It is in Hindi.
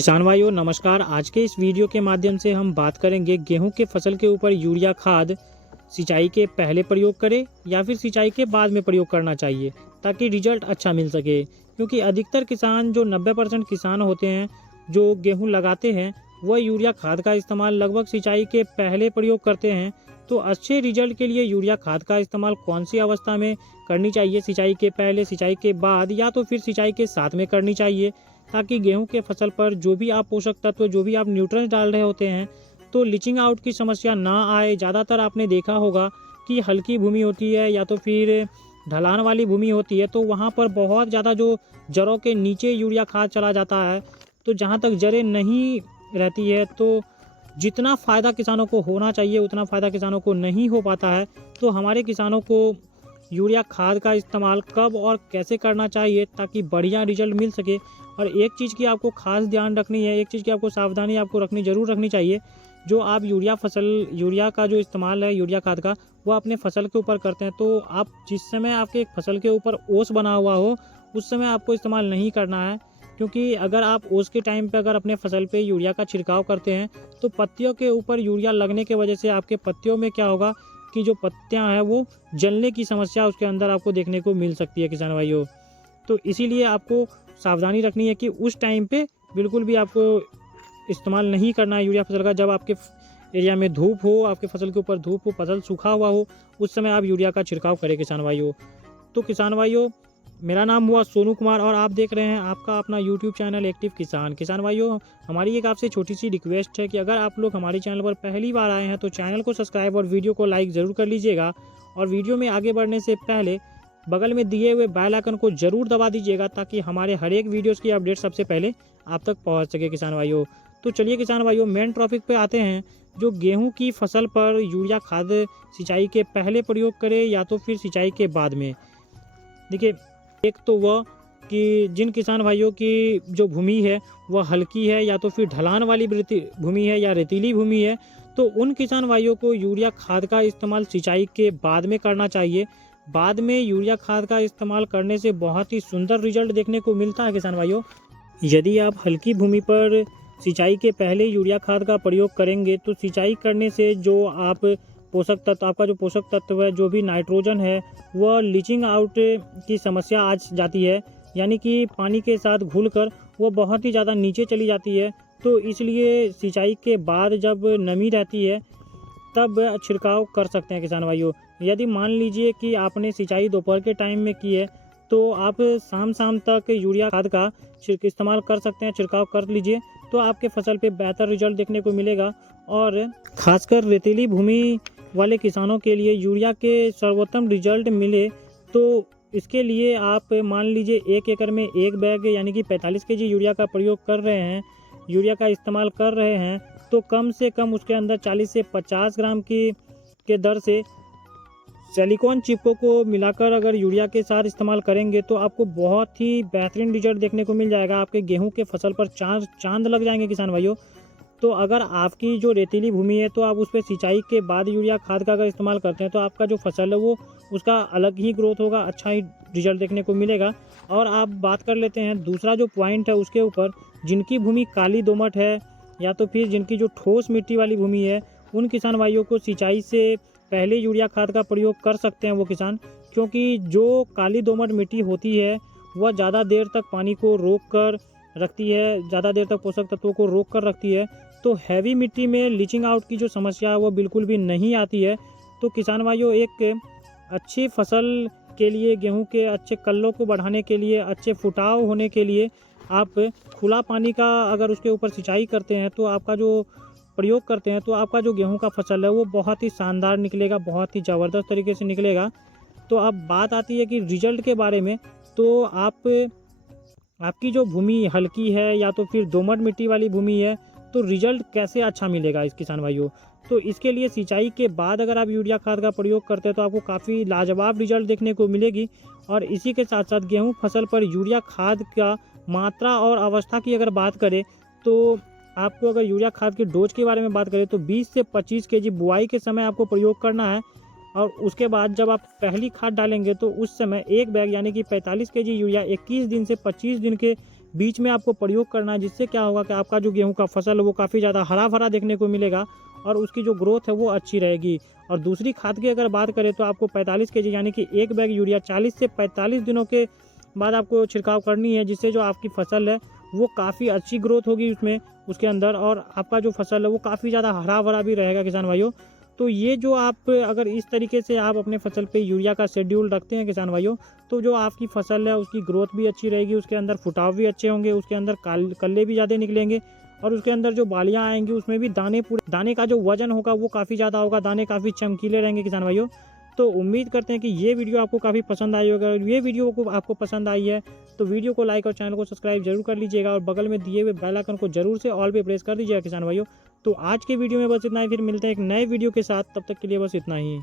किसान भाइयों नमस्कार। आज के इस वीडियो के माध्यम से हम बात करेंगे गेहूं के फसल के ऊपर यूरिया खाद सिंचाई के पहले प्रयोग करें या फिर सिंचाई के बाद में प्रयोग करना चाहिए ताकि रिजल्ट अच्छा मिल सके। क्योंकि अधिकतर किसान जो 90% किसान होते हैं जो गेहूं लगाते हैं वह यूरिया खाद का इस्तेमाल लगभग सिंचाई के पहले प्रयोग करते हैं। तो अच्छे रिजल्ट के लिए यूरिया खाद का इस्तेमाल कौन सी अवस्था में करनी चाहिए, सिंचाई के पहले, सिंचाई के बाद या तो फिर सिंचाई के साथ में करनी चाहिए, ताकि गेहूं के फसल पर जो भी आप पोषक तत्व, जो भी आप न्यूट्रिएंट्स डाल रहे होते हैं तो लीचिंग आउट की समस्या ना आए। ज़्यादातर आपने देखा होगा कि हल्की भूमि होती है या तो फिर ढलान वाली भूमि होती है तो वहाँ पर बहुत ज़्यादा जो जड़ों के नीचे यूरिया खाद चला जाता है। तो जहाँ तक जड़ें नहीं रहती है तो जितना फ़ायदा किसानों को होना चाहिए उतना फ़ायदा किसानों को नहीं हो पाता है। तो हमारे किसानों को यूरिया खाद का इस्तेमाल कब और कैसे करना चाहिए ताकि बढ़िया रिजल्ट मिल सके। और एक चीज़ की आपको खास ध्यान रखनी है, एक चीज़ की आपको सावधानी आपको ज़रूर रखनी चाहिए। जो आप यूरिया का जो इस्तेमाल है यूरिया खाद का, वो अपने फसल के ऊपर करते हैं तो आप जिस समय आपके फसल के ऊपर ओस बना हुआ हो उस समय आपको इस्तेमाल नहीं करना है। क्योंकि अगर आप ओस के टाइम पे अगर अपने फसल पे यूरिया का छिड़काव करते हैं तो पत्तियों के ऊपर यूरिया लगने की वजह से आपके पत्तियों में क्या होगा कि जो पत्तियां हैं वो जलने की समस्या उसके अंदर आपको देखने को मिल सकती है किसान भाइयों। तो इसीलिए आपको सावधानी रखनी है कि उस टाइम पे बिल्कुल भी आपको इस्तेमाल नहीं करना है यूरिया फसल का। जब आपके एरिया में धूप हो, आपके फसल के ऊपर धूप हो, फसल सूखा हुआ हो, उस समय आप यूरिया का छिड़काव करें किसान भाइयों। तो किसान भाइयों, मेरा नाम हुआ सोनू कुमार और आप देख रहे हैं आपका अपना यूट्यूब चैनल एक्टिव किसान। किसान भाइयों, हमारी एक आपसे छोटी सी रिक्वेस्ट है कि अगर आप लोग हमारे चैनल पर पहली बार आए हैं तो चैनल को सब्सक्राइब और वीडियो को लाइक ज़रूर कर लीजिएगा। और वीडियो में आगे बढ़ने से पहले बगल में दिए हुए बेल आइकन को ज़रूर दबा दीजिएगा ताकि हमारे हर एक वीडियोज़ की अपडेट सबसे पहले आप तक पहुँच सके किसान भाइयों। तो चलिए किसान भाइयों, मेन टॉपिक पे आते हैं। जो गेहूं की फसल पर यूरिया खाद सिंचाई के पहले प्रयोग करें या तो फिर सिंचाई के बाद में। देखिए, एक तो वह कि जिन किसान भाइयों की जो भूमि है वह हल्की है या तो फिर ढलान वाली भूमि है या रेतीली भूमि है, तो उन किसान भाइयों को यूरिया खाद का इस्तेमाल सिंचाई के बाद में करना चाहिए। बाद में यूरिया खाद का इस्तेमाल करने से बहुत ही सुंदर रिजल्ट देखने को मिलता है किसान भाइयों। यदि आप हल्की भूमि पर सिंचाई के पहले यूरिया खाद का प्रयोग करेंगे तो सिंचाई करने से जो आप पोषक तत्व, आपका जो पोषक तत्व है, जो भी नाइट्रोजन है, वह लीचिंग आउट की समस्या आ जाती है, यानी कि पानी के साथ घुलकर वो बहुत ही ज़्यादा नीचे चली जाती है। तो इसलिए सिंचाई के बाद जब नमी रहती है तब छिड़काव कर सकते हैं किसान भाइयों। यदि मान लीजिए कि आपने सिंचाई दोपहर के टाइम में की है तो आप शाम तक यूरिया खाद का इस्तेमाल कर सकते हैं, छिड़काव कर लीजिए तो आपके फसल पे बेहतर रिजल्ट देखने को मिलेगा। और खासकर रेतीली भूमि वाले किसानों के लिए यूरिया के सर्वोत्तम रिजल्ट मिले तो इसके लिए आप मान लीजिए 1 एकड़ में 1 बैग यानी कि 45 केजी यूरिया का प्रयोग कर रहे हैं, यूरिया का इस्तेमाल कर रहे हैं, तो कम से कम उसके अंदर 40 से 50 ग्राम के दर से सिलिकॉन चिपकों को मिलाकर अगर यूरिया के साथ इस्तेमाल करेंगे तो आपको बहुत ही बेहतरीन रिजल्ट देखने को मिल जाएगा। आपके गेहूं के फसल पर चांद लग जाएंगे किसान भाइयों। तो अगर आपकी जो रेतीली भूमि है तो आप उस पर सिंचाई के बाद यूरिया खाद का अगर इस्तेमाल करते हैं तो आपका जो फसल है वो उसका अलग ही ग्रोथ होगा, अच्छा ही रिजल्ट देखने को मिलेगा। और आप बात कर लेते हैं दूसरा जो पॉइंट है उसके ऊपर, जिनकी भूमि काली दोमट है या तो फिर जिनकी जो ठोस मिट्टी वाली भूमि है, उन किसान भाइयों को सिंचाई से पहले यूरिया खाद का प्रयोग कर सकते हैं वो किसान। क्योंकि जो काली दोमट मिट्टी होती है वह ज़्यादा देर तक पानी को रोक कर रखती है, ज़्यादा देर तक पोषक तत्वों को रोक कर रखती है। तो हैवी मिट्टी में लीचिंग आउट की जो समस्या है वो बिल्कुल भी नहीं आती है। तो किसान भाइयों, एक अच्छी फसल के लिए, गेहूं के अच्छे कल्लों को बढ़ाने के लिए, अच्छे फुटाव होने के लिए आप खुला पानी का अगर उसके ऊपर सिंचाई करते हैं तो आपका जो प्रयोग करते हैं तो आपका जो गेहूं का फसल है वो बहुत ही शानदार निकलेगा, बहुत ही ज़बरदस्त तरीके से निकलेगा। तो अब बात आती है कि रिजल्ट के बारे में। तो आपकी जो भूमि हल्की है या तो फिर दोमट मिट्टी वाली भूमि है तो रिजल्ट कैसे अच्छा मिलेगा इस किसान भाइयों। तो इसके लिए सिंचाई के बाद अगर आप यूरिया खाद का प्रयोग करते हैं तो आपको काफ़ी लाजवाब रिजल्ट देखने को मिलेगी। और इसी के साथ साथ गेहूं फसल पर यूरिया खाद का मात्रा और अवस्था की अगर बात करें तो आपको अगर यूरिया खाद के डोज के बारे में बात करें तो 20 से 25 केजी बुआई के समय आपको प्रयोग करना है। और उसके बाद जब आप पहली खाद डालेंगे तो उस समय 1 बैग यानी कि 45 केजी यूरिया 21 दिन से 25 दिन के बीच में आपको प्रयोग करना है, जिससे क्या होगा कि आपका जो गेहूं का फसल है वो काफ़ी ज़्यादा हरा भरा देखने को मिलेगा और उसकी जो ग्रोथ है वो अच्छी रहेगी। और दूसरी खाद की अगर बात करें तो आपको 45 केजी यानी कि एक बैग यूरिया 40 से 45 दिनों के बाद आपको छिड़काव करनी है, जिससे जो आपकी फसल है वो काफ़ी अच्छी ग्रोथ होगी उसके अंदर, और आपका जो फसल है वो काफ़ी ज़्यादा हरा भरा भी रहेगा किसान भाइयों। तो ये जो आप अगर इस तरीके से आप अपने फसल पे यूरिया का शेड्यूल रखते हैं किसान भाइयों, तो जो आपकी फसल है उसकी ग्रोथ भी अच्छी रहेगी, उसके अंदर फुटाव भी अच्छे होंगे, उसके अंदर कल्ले भी ज़्यादा निकलेंगे और उसके अंदर जो बालियाँ आएंगी उसमें भी दाने का जो वजन होगा वो काफ़ी ज़्यादा होगा, दाने काफ़ी चमकीले रहेंगे किसान भाइयों। तो उम्मीद करते हैं कि ये वीडियो आपको काफ़ी पसंद आई होगा। अगर ये वीडियो को आपको पसंद आई है तो वीडियो को लाइक और चैनल को सब्सक्राइब जरूर कर लीजिएगा और बगल में दिए हुए बेल आइकन को जरूर से ऑल पे प्रेस कर दीजिएगा किसान भाइयों। तो आज के वीडियो में बस इतना ही, फिर मिलते हैं एक नए वीडियो के साथ, तब तक के लिए बस इतना ही।